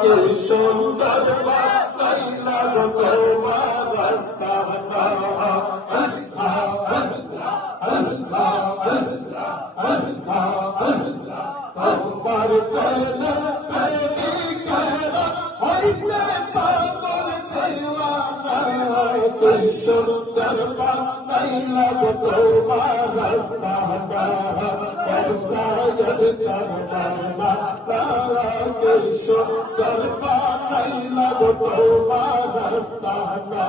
কি সুন্দর বানাইলা গো তোমার রাস্তানা আল্লাহ আল্লাহ আল্লাহ আল্লাহ আল্লাহ আল্লাহ তোমার কয়লা প্রেমিকেরা হইছে পাগল দেওয়ানা কি সুন্দর বানাইলা গো তোমার রাস্তানা সায়দ চরবানা কি সুন্দর বানাইলা গো তোমার রাস্তানা